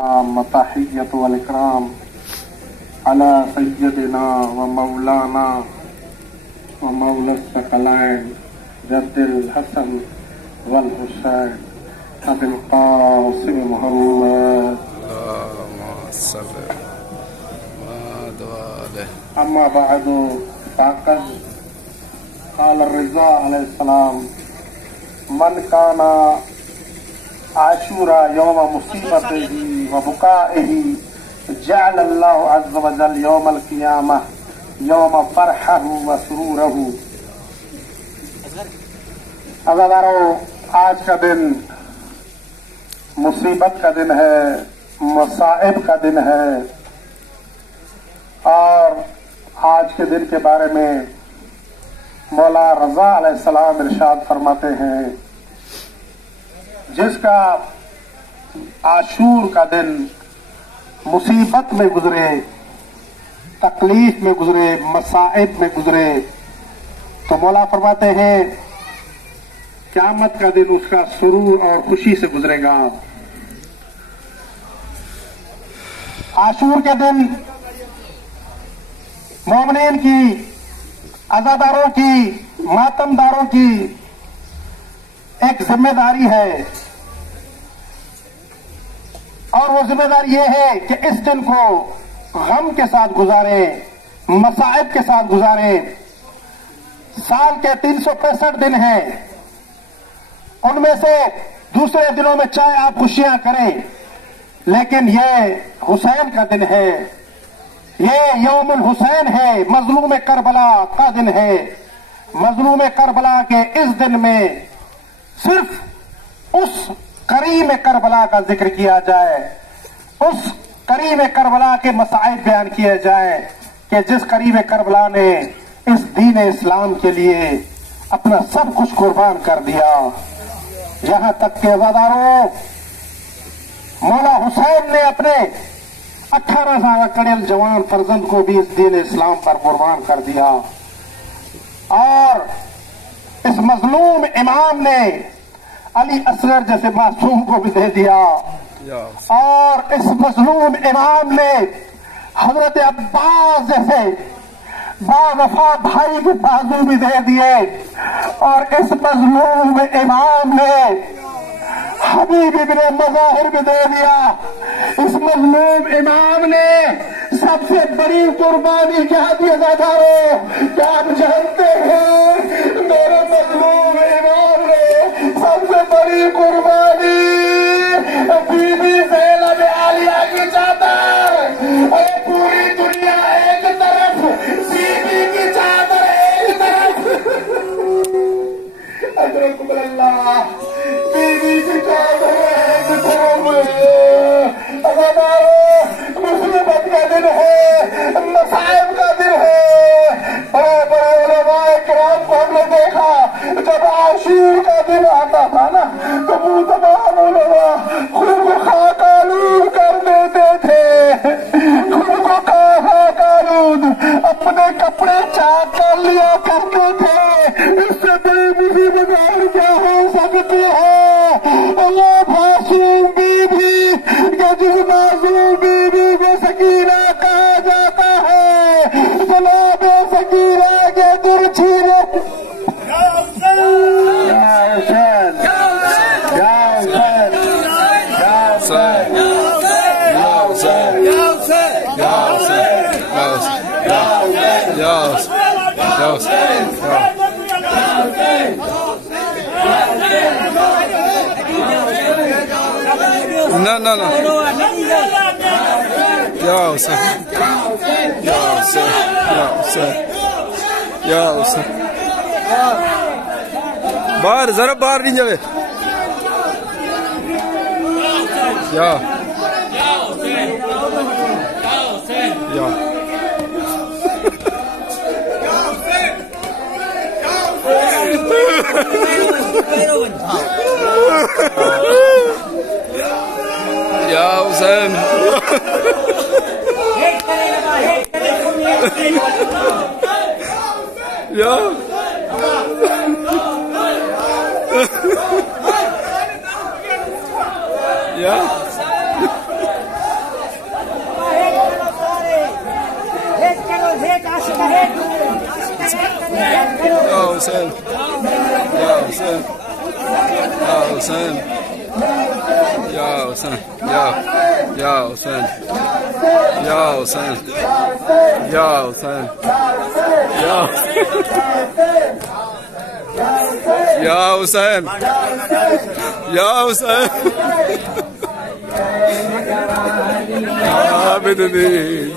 तहियत वल इकराम अला सय्यदिना व मौलाना व मौला सकलैन जद्दिल हसन वल हुसैन अबिल कासिम मुहम्मद अम्मा बअदु फ़क़द क़ाल रिज़ा अलैहिस्सलाम मन काना आशूरा यौम मुसीबतिही व बुकाइही जअल अल्लाहु अज़्ज़ व जल यौमल क़ियामह यौम फ़रहहु व सुरूरहु। अज़ादारों, आज का दिन मुसीबत का दिन है, मसाइब का दिन है। और आज के दिन के बारे में मौला रज़ा अलैहिस्सलाम इरशाद फरमाते हैं, जिसका आशूर का दिन मुसीबत में गुजरे, तकलीफ में गुजरे, मसाइब में गुजरे, तो मौला फरमाते हैं क़यामत का दिन उसका सुरूर और खुशी से गुजरेगा। आशूर के दिन मोमिनीन की, अज़ादारों की, मातमदारों की एक जिम्मेदारी है, और वो जिम्मेदारी ये है कि इस दिन को गम के साथ गुजारें, मसाइब के साथ गुजारें। साल के 365 दिन हैं, उनमें से दूसरे दिनों में चाहे आप खुशियां करें, लेकिन ये हुसैन का दिन है, ये यौमुल हुसैन है, मजलूम करबला का दिन है। मजलूम करबला के इस दिन में सिर्फ उस करीम करबला का जिक्र किया जाए, उस करीम करबला के मसाइब बयान किए जाए कि जिस करीम करबला ने इस दीन इस्लाम के लिए अपना सब कुछ कुर्बान कर दिया। यहां तक के अज़ादारों, मौला हुसैन ने अपने 18 साल कड़ेल जवान फर्जंद को भी इस दीन इस्लाम पर कुर्बान कर दिया। और इस मजलूम इमाम ने अली असगर जैसे मासूम को भी दे दिया, और इस मजलूम इमाम ने हजरत अब्बास जैसे बावफा भाई के बाजू भी दे दिए, और इस मजलूम इमाम ने हबीब इब्ने मज़ाहिर भी दे दिया। इस मजलूम इमाम ने सबसे बड़ी कुर्बानी क्या दी अज़ादारों, क्या आप जानते हैं? मेरे मजलूम इमाम ने सबसे बड़ी कुर्बानी बीबी ज़ैनब आलिया की चादर, और पूरी दुनिया एक तरफ, बीबी की चादर एक तरफ, अल्लाह बीबी की चादर एक तरफ। मुसीबत का दिन है, मसाइब का दिन है। बड़े बड़े उलमाए किराम को हमने देखा, जब आशूर का दिन आता था ना, तो वो तमाम उलमा खुद को खाकालूद कर देते थे, खुद को खाकालूद अपने कपड़े चाक कर लिया करते थे। इससे बड़ी मुसीबत और क्या हो सकती है? वो मासूम बीबी के, जिस मासूम बीबी को सकीना कहा जाता है, जनाब सकीना के दिल छीने। No. Ya Hussein. बाहर जरा बाहर नहीं जावे। या Hussein. Ya. Ya. حسين يا حسين يا حسين يا حسين يا حسين يا حسين يا حسين يا حسين يا حسين عابد الدين